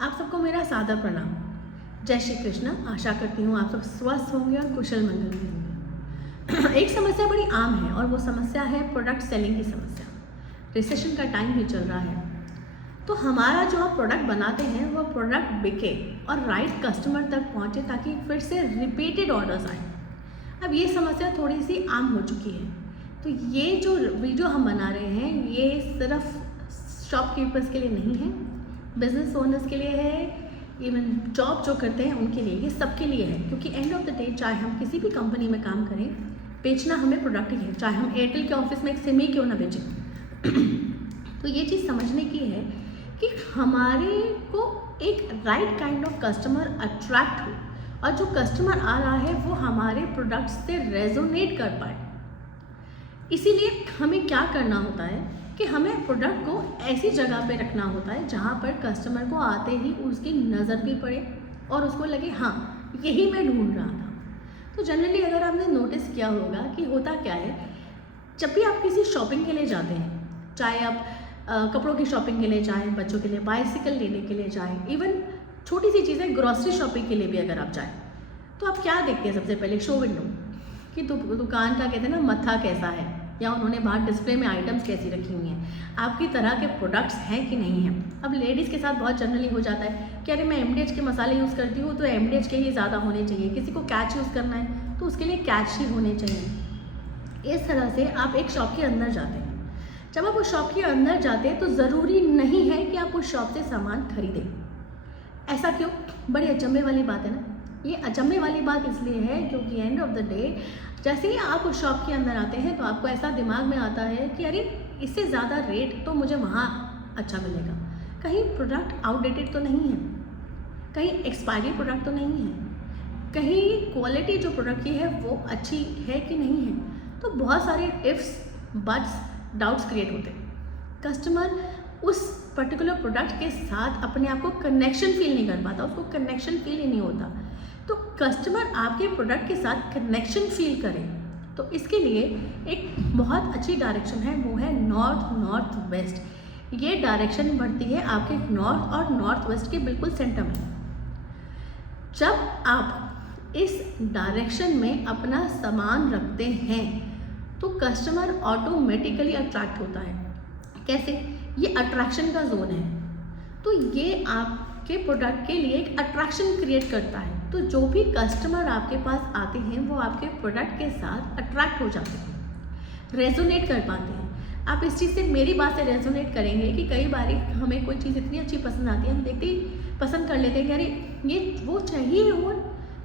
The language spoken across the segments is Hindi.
आप सबको मेरा सादर प्रणाम। जय श्री कृष्ण। आशा करती हूँ आप सब स्वस्थ होंगे और कुशल मंगल में होंगे। एक समस्या बड़ी आम है और वो समस्या है प्रोडक्ट सेलिंग की समस्या। रिसेशन का टाइम भी चल रहा है, तो हमारा जो आप प्रोडक्ट बनाते हैं वो प्रोडक्ट बिके और राइट कस्टमर तक पहुँचे ताकि फिर से रिपीटेड ऑर्डर्स आए। अब ये समस्या थोड़ी सी आम हो चुकी है, तो ये जो वीडियो हम बना रहे हैं ये सिर्फ शॉपकीपर्स के लिए नहीं है, बिजनेस ओनर्स के लिए है, इवन जॉब जो करते हैं उनके लिए, ये सबके लिए है। क्योंकि एंड ऑफ द डे चाहे हम किसी भी कंपनी में काम करें, बेचना हमें प्रोडक्ट ही है। चाहे हम एयरटेल के ऑफिस में एक सिम ही क्यों ना बेचें। तो ये चीज़ समझने की है कि हमारे को एक right kind of customer attract हो और जो कस्टमर आ रहा है वो हमारे प्रोडक्ट से रेजोनेट कर पाए। इसीलिए हमें क्या करना होता है कि हमें प्रोडक्ट को ऐसी जगह पे रखना होता है जहाँ पर कस्टमर को आते ही उसकी नज़र भी पड़े और उसको लगे हाँ यही मैं ढूंढ रहा था। तो जनरली अगर आपने नोटिस किया होगा कि होता क्या है, जब भी आप किसी शॉपिंग के लिए जाते हैं, चाहे आप कपड़ों की शॉपिंग के लिए जाएँ, बच्चों के लिए बाइसिकल लेने के लिए जाएँ, इवन छोटी सी चीज़ें ग्रॉसरी शॉपिंग के लिए भी अगर आप जाएँ, तो आप क्या देखते हैं सबसे पहले? शो विंडो कि दुकान का कहते हैं ना मत्था कैसा है, या उन्होंने बाहर डिस्प्ले में आइटम्स कैसी रखी हुई हैं, आपकी तरह के प्रोडक्ट्स हैं कि नहीं हैं। अब लेडीज़ के साथ बहुत जनरली हो जाता है कि अरे मैं एमडीएच के मसाले यूज़ करती हूँ तो एमडीएच के ही ज़्यादा होने चाहिए, किसी को कैच यूज़ करना है तो उसके लिए कैच ही होने चाहिए। इस तरह से आप एक शॉप के अंदर जाते हैं। जब आप उस शॉप के अंदर जाते हैं तो ज़रूरी नहीं है कि आप उस शॉप से सामान खरीदें। ऐसा क्यों? बड़ी अचंभे वाली बात है ना। ये अचंभे वाली बात इसलिए है क्योंकि एंड ऑफ द डे जैसे ही आप उस शॉप के अंदर आते हैं तो आपको ऐसा दिमाग में आता है कि अरे इससे ज़्यादा रेट तो मुझे वहाँ अच्छा मिलेगा। कहीं प्रोडक्ट आउटडेटेड तो नहीं है, कहीं एक्सपायरी प्रोडक्ट तो नहीं है, कहीं क्वालिटी जो प्रोडक्ट की है वो अच्छी है कि नहीं है। तो बहुत सारे इफ्स बट्स डाउट्स क्रिएट होते हैं। कस्टमर उस पर्टिकुलर प्रोडक्ट के साथ अपने आप को कनेक्शन फील नहीं कर पाता, उसको कनेक्शन फील ही नहीं होता। तो कस्टमर आपके प्रोडक्ट के साथ कनेक्शन फील करे तो इसके लिए एक बहुत अच्छी डायरेक्शन है, वो है नॉर्थ वेस्ट। ये डायरेक्शन बढ़ती है आपके नॉर्थ और नॉर्थ वेस्ट के बिल्कुल सेंटर में। जब आप इस डायरेक्शन में अपना सामान रखते हैं तो कस्टमर ऑटोमेटिकली अट्रैक्ट होता है। कैसे? ये अट्रैक्शन का जोन है, तो ये आपके प्रोडक्ट के लिए एक अट्रैक्शन क्रिएट करता है। तो जो भी कस्टमर आपके पास आते हैं वो आपके प्रोडक्ट के साथ अट्रैक्ट हो जाते हैं, रेजोनेट कर पाते हैं। आप इस चीज़ से, मेरी बात से रेजोनेट करेंगे कि कई बार हमें कोई चीज़ इतनी अच्छी पसंद आती है, हम देखते ही पसंद कर लेते हैं कि अरे ये वो चाहिए हो,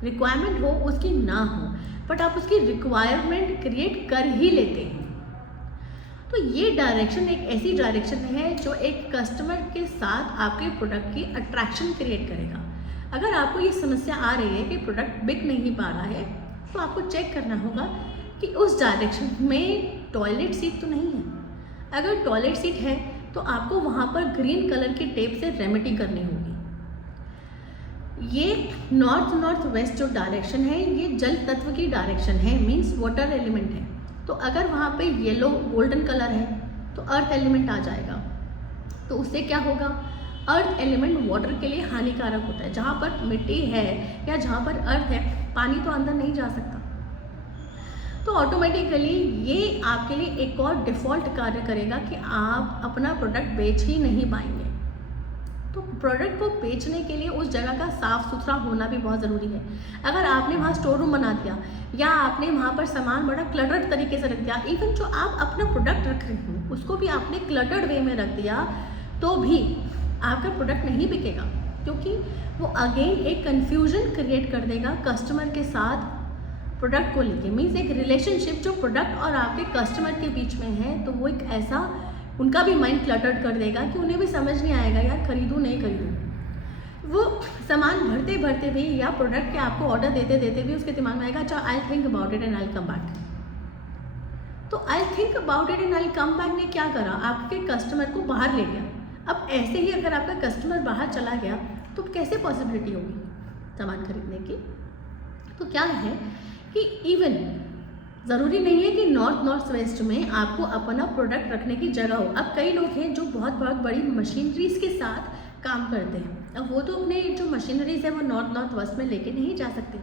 रिक्वायरमेंट हो उसकी ना हो, बट आप उसकी रिक्वायरमेंट क्रिएट कर ही लेते हैं। तो ये डायरेक्शन एक ऐसी डायरेक्शन है जो एक कस्टमर के साथ आपके प्रोडक्ट की अट्रैक्शन क्रिएट करेगा। अगर आपको ये समस्या आ रही है कि प्रोडक्ट बिक नहीं पा रहा है तो आपको चेक करना होगा कि उस डायरेक्शन में टॉयलेट सीट तो नहीं है। अगर टॉयलेट सीट है तो आपको वहाँ पर ग्रीन कलर की टेप से रेमेडी करनी होगी। ये नॉर्थ वेस्ट जो डायरेक्शन है ये जल तत्व की डायरेक्शन है, मीन्स वाटर एलिमेंट है। तो अगर वहाँ पे येलो गोल्डन कलर है तो अर्थ एलिमेंट आ जाएगा। तो उससे क्या होगा? अर्थ एलिमेंट वाटर के लिए हानिकारक होता है। जहाँ पर मिट्टी है या जहाँ पर अर्थ है, पानी तो अंदर नहीं जा सकता। तो ऑटोमेटिकली ये आपके लिए एक और डिफ़ॉल्ट कार्य करेगा कि आप अपना प्रोडक्ट बेच ही नहीं पाएंगे। तो प्रोडक्ट को बेचने के लिए उस जगह का साफ़ सुथरा होना भी बहुत ज़रूरी है। अगर आपने वहाँ स्टोर रूम बना दिया या आपने वहाँ पर सामान बड़ा क्लटर्ड तरीके से रख दिया, इवन जो आप अपना प्रोडक्ट रख रहे हो उसको भी आपने क्लटर्ड वे में रख दिया, तो भी आपका प्रोडक्ट नहीं बिकेगा, क्योंकि वो अगेन एक कन्फ्यूजन क्रिएट कर देगा कस्टमर के साथ प्रोडक्ट को लेके। मीन्स एक रिलेशनशिप जो प्रोडक्ट और आपके कस्टमर के बीच में है, तो वो एक ऐसा उनका भी माइंड क्लटर्ड कर देगा कि उन्हें भी समझ नहीं आएगा यार खरीदूँ नहीं खरीदूँ। वो सामान भरते भरते भी या प्रोडक्ट के आपको ऑर्डर देते देते भी उसके दिमाग में आएगा अच्छा I think about it and I come back. तो I think about it and I come back ने क्या करा? आपके कस्टमर को बाहर ले गया। अब ऐसे ही अगर आपका कस्टमर बाहर चला गया तो कैसे पॉसिबिलिटी होगी सामान खरीदने की? तो क्या है कि इवन ज़रूरी नहीं है कि नॉर्थ वेस्ट में आपको अपना प्रोडक्ट रखने की जगह हो। अब कई लोग हैं जो बहुत बहुत बड़ी मशीनरीज के साथ काम करते हैं। अब वो तो अपने जो मशीनरीज है वो नॉर्थ वेस्ट में लेके नहीं जा सकते,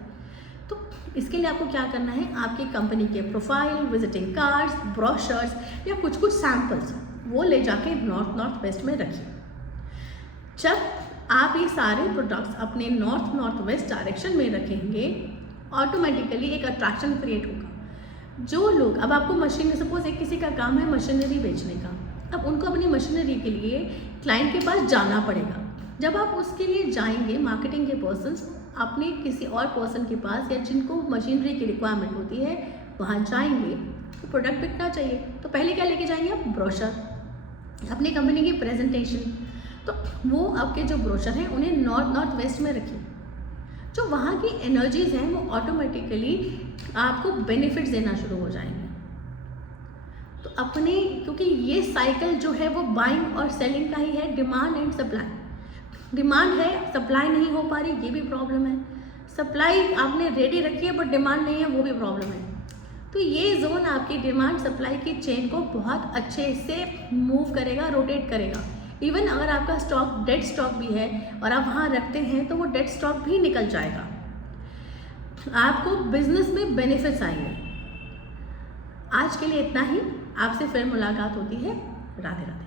तो इसके लिए आपको क्या करना है, आपकी कंपनी के प्रोफाइल, विजिटिंग कार्ड्स, ब्रोशर्स या कुछ सैम्पल्स वो ले जाके नॉर्थ वेस्ट में रखिए। जब आप ये सारे प्रोडक्ट्स अपने नॉर्थ वेस्ट डायरेक्शन में रखेंगे, ऑटोमेटिकली एक अट्रैक्शन क्रिएट होगा। जो लोग, अब आपको मशीन, सपोज एक किसी का काम है मशीनरी बेचने का, अब उनको अपनी मशीनरी के लिए क्लाइंट के पास जाना पड़ेगा। जब आप उसके लिए जाएंगे, मार्केटिंग के पर्सन्स अपने किसी और पर्सन के पास या जिनको मशीनरी की रिक्वायरमेंट होती है वहाँ जाएंगे, तो प्रोडक्ट बिकना चाहिए, तो पहले क्या लेके जाएंगे आप, ब्रोशर, अपनी कंपनी की प्रेजेंटेशन। तो वो आपके जो ब्रोशर हैं उन्हें नॉर्थ वेस्ट में रखिए। जो वहाँ की एनर्जीज हैं वो ऑटोमेटिकली आपको बेनिफिट्स देना शुरू हो जाएंगे। तो अपने, क्योंकि ये साइकिल जो है वो बाइंग और सेलिंग का ही है, डिमांड एंड सप्लाई। डिमांड है, सप्लाई नहीं हो पा रही, ये भी प्रॉब्लम है। सप्लाई आपने रेडी रखी है बट डिमांड नहीं है, वो भी प्रॉब्लम है। तो ये जोन आपकी डिमांड सप्लाई की चेन को बहुत अच्छे से मूव करेगा, रोटेट करेगा। इवन अगर आपका स्टॉक डेड स्टॉक भी है और आप वहाँ रखते हैं तो वो डेड स्टॉक भी निकल जाएगा, आपको बिजनेस में बेनिफिट्स आएंगे। आज के लिए इतना ही, आपसे फिर मुलाकात होती है। राधे राधे।